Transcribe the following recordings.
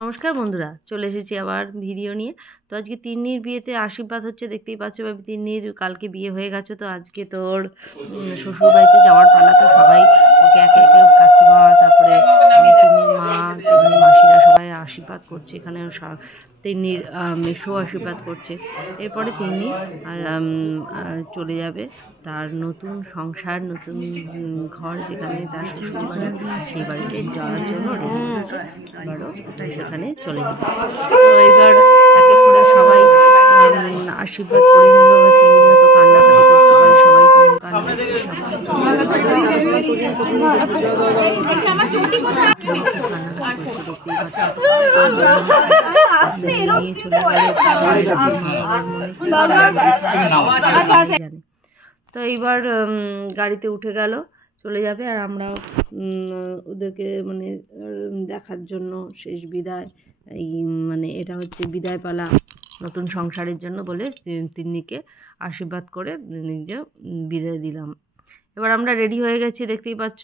নমস্কার বন্ধুরা, চলে এসেছি আবার ভিডিও নিয়ে। তো আজকে তিন্নির বিয়েতে আশীর্বাদ হচ্ছে, দেখতেই পাচ্ছ। বা তিন্নির কালকে বিয়ে হয়ে গেছে, তো আজকে তোর শ্বশুরবাড়িতে যাওয়ার পালা। তো সবাই ওকে একে একে কাকিমা, তারপরে তিন্নির মা, তিন্নির মাসিরা সবাই আশীর্বাদ করছে। এখানে তিন্নির মেসো আশীর্বাদ করছে। এরপরে তিন্নি চলে যাবে তার নতুন সংসার, নতুন ঘর, যেখানে তার শ্বশুরবাড়ি, সেই বাড়িতে যাওয়ার জন্য রেডি হচ্ছে। আবারও সেখানে চলে যাবে। তো এবার এক এক করে সবাই আশীর্বাদ করে নিল। তিনিও তো কান্নাকাটি করতে পারে, সবাই জানে। তো এইবার গাড়িতে উঠে গেল, চলে যাবে। আর আমরাও ওদেরকে মানে দেখার জন্য শেষ বিদায়, এই মানে এটা হচ্ছে বিদায় পালা নতুন সংসারের জন্য বলে তিন্নিকে আশীর্বাদ করে নিজে বিদায় দিলাম। এবার আমরা রেডি হয়ে গেছি, দেখতেই পাচ্ছ।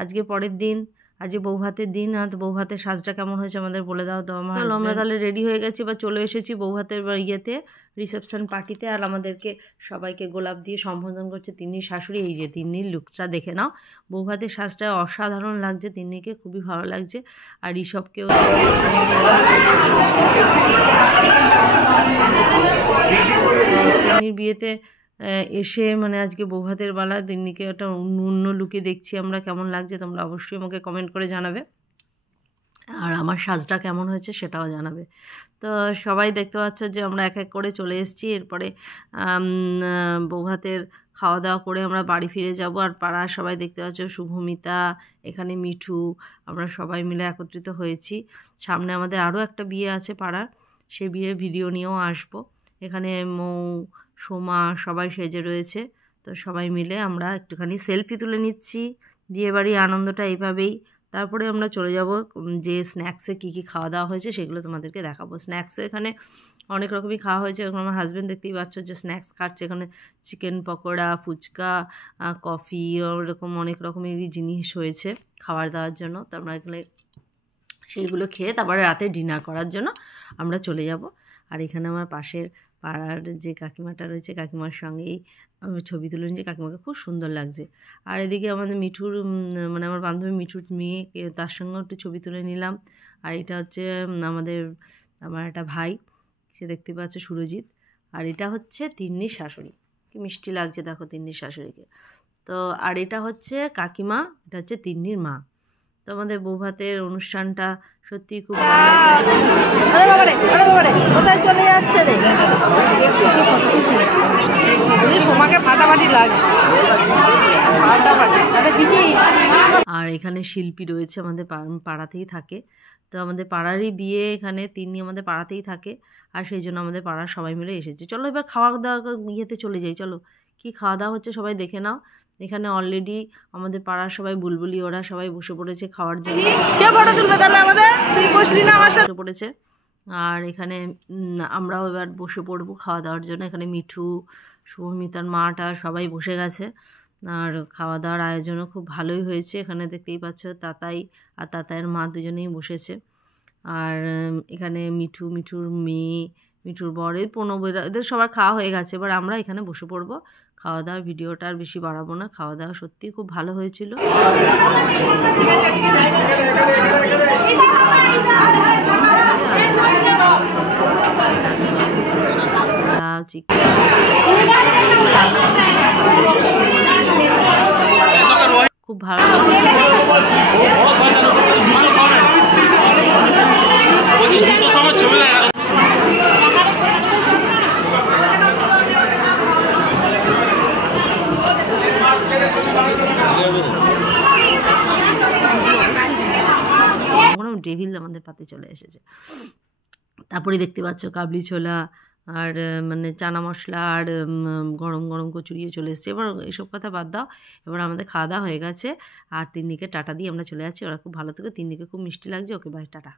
আজকে পরের দিন, আজকে বৌভাতের দিন। আর বৌভাতের সাজটা কেমন হয়েছে আমাদের বলে দাও তো। আমরা তাহলে রেডি হয়ে গেছি বা চলে এসেছি বৌভাতের ইয়েতে, রিসেপশন পার্টিতে। আর আমাদেরকে সবাইকে গোলাপ দিয়ে সম্বোধন করছে তিন্নির শাশুড়ি। এই যে তিন্নির লুকটা দেখে নাও, বৌভাতের সাজটা অসাধারণ লাগছে, তিন্নিকে খুবই ভালো লাগছে। আর ঋষভকেও তিন্নির বিয়েতে এসে মানে আজকে বৌভাতের বেলা তিন্নিকে একটা অন্য লুকে দেখছি আমরা। কেমন লাগছে তোমরা অবশ্যই আমাকে কমেন্ট করে জানাবে। আর আমার সাজটা কেমন হয়েছে সেটাও জানাবে। তো সবাই দেখতে পাচ্ছ যে আমরা এক এক করে চলে এসেছি। এরপরে বৌভাতের খাওয়া দাওয়া করে আমরা বাড়ি ফিরে যাব। আর পাড়ার সবাই দেখতে পাচ্ছ, শুভমিতা, এখানে মিঠু, আমরা সবাই মিলে একত্রিত হয়েছি। সামনে আমাদের আরও একটা বিয়ে আছে পাড়ার, সে বিয়ের ভিডিও নিয়েও আসবো। এখানে মৌ, সোমা সবাই সেজে রয়েছে। তো সবাই মিলে আমরা একটুখানি সেলফি তুলে নিচ্ছি। বিয়েবাড়ির আনন্দটা এইভাবেই। তারপরে আমরা চলে যাব যে স্ন্যাক্সে কী কী খাওয়া দাওয়া হয়েছে সেগুলো তোমাদেরকে দেখাবো। স্ন্যাক্সে এখানে অনেক রকমই খাওয়া হয়েছে। এখন আমার হাজব্যান্ড দেখতেই পাচ্ছ যে স্ন্যাক্স খাচ্ছে। এখানে চিকেন পকোড়া, ফুচকা, কফি, ওরকম অনেক রকমেরই জিনিস হয়েছে খাওয়ার দাওয়ার জন্য। তো আমরা এখানে সেইগুলো খেয়ে তারপরে রাতে ডিনার করার জন্য আমরা চলে যাব। আর এখানে আমার পাশের পাড়ার যে কাকিমাটা রয়েছে, কাকিমার সঙ্গেই আমি ছবি তুলে নিয়েছি। কাকিমাকে খুব সুন্দর লাগছে। আর এদিকে আমাদের মিঠুর মানে আমার বান্ধবী মিঠুর মেয়ে, তার সঙ্গেও একটু ছবি তুলে নিলাম। আর এটা হচ্ছে আমার একটা ভাই, সে দেখতে পাচ্ছে সুরজিৎ। আর এটা হচ্ছে তিন্নির শাশুড়ি, কি মিষ্টি লাগছে দেখো তিন্নির শাশুড়িকে। তো আর এটা হচ্ছে কাকিমা, এটা হচ্ছে তিন্নির মা। তো আমাদের বৌভাতের অনুষ্ঠানটা সত্যি খুব কোথায় চলে যাচ্ছে রে, সোমাকে ফাটাফাটি লাগছে। আর এখানে শিল্পী রয়েছে, আমাদের পাড়াতেই থাকে। তো আমাদের পাড়ারই বিয়ে এখানে, তিন্নি আমাদের পাড়াতেই থাকে। আর সেই জন্য আমাদের পাড়ার সবাই মিলে এসেছে। চলো এবার খাওয়া দাওয়া ইয়েতে চলে যাই। চলো কি খাওয়া দাওয়া হচ্ছে সবাই দেখে নাও। এখানে অলরেডি আমাদের পাড়ার সবাই বুলবুলি ওরা সবাই বসে পড়েছে খাওয়ার জন্য। কে ফটো তুলবে তাহলে আমাদের? তুই বসলি না আমার সাথে? বসে পড়েছে। আর এখানে আমরাও এবার বসে পড়বো খাওয়া দাওয়ার জন্য। এখানে মিঠু, শুভমিতার মাটা সবাই বসে গেছে। আর খাওয়া দাওয়ার আয়োজনও খুব ভালোই হয়েছে। এখানে দেখতেই পাচ্ছ তাতাই আর তাতাইয়ের মা দুজনেই বসেছে। আর এখানে মিঠু, মিঠুর মেয়ে, মিঠুর বর, প্রণব, এদের সবার খাওয়া হয়ে গেছে। এবার আমরা এখানে বসে পড়বো খাওয়া দাওয়ার। ভিডিওটা আর বেশি বাড়াবো না। খাওয়া দাওয়া সত্যিই খুব ভালো হয়েছিল। খুব ভালো ডেভিল আমাদের পাতে চলে এসেছে। তারপরে দেখতে পাচ্ছ কাবলি ছোলা আর মানে চানা মশলা আর গরম গরম কচুরিও চলে এসেছে। এবার এসব কথা বাদ দাও, এবার আমাদের খাওয়া দাওয়া হয়ে গেছে। আর তিন্নিকে টাটা দিয়ে আমরা চলে যাচ্ছি। ওরা খুব ভালো থেকে, তিন্নিকে খুব মিষ্টি লাগছে। Okay bye, tata.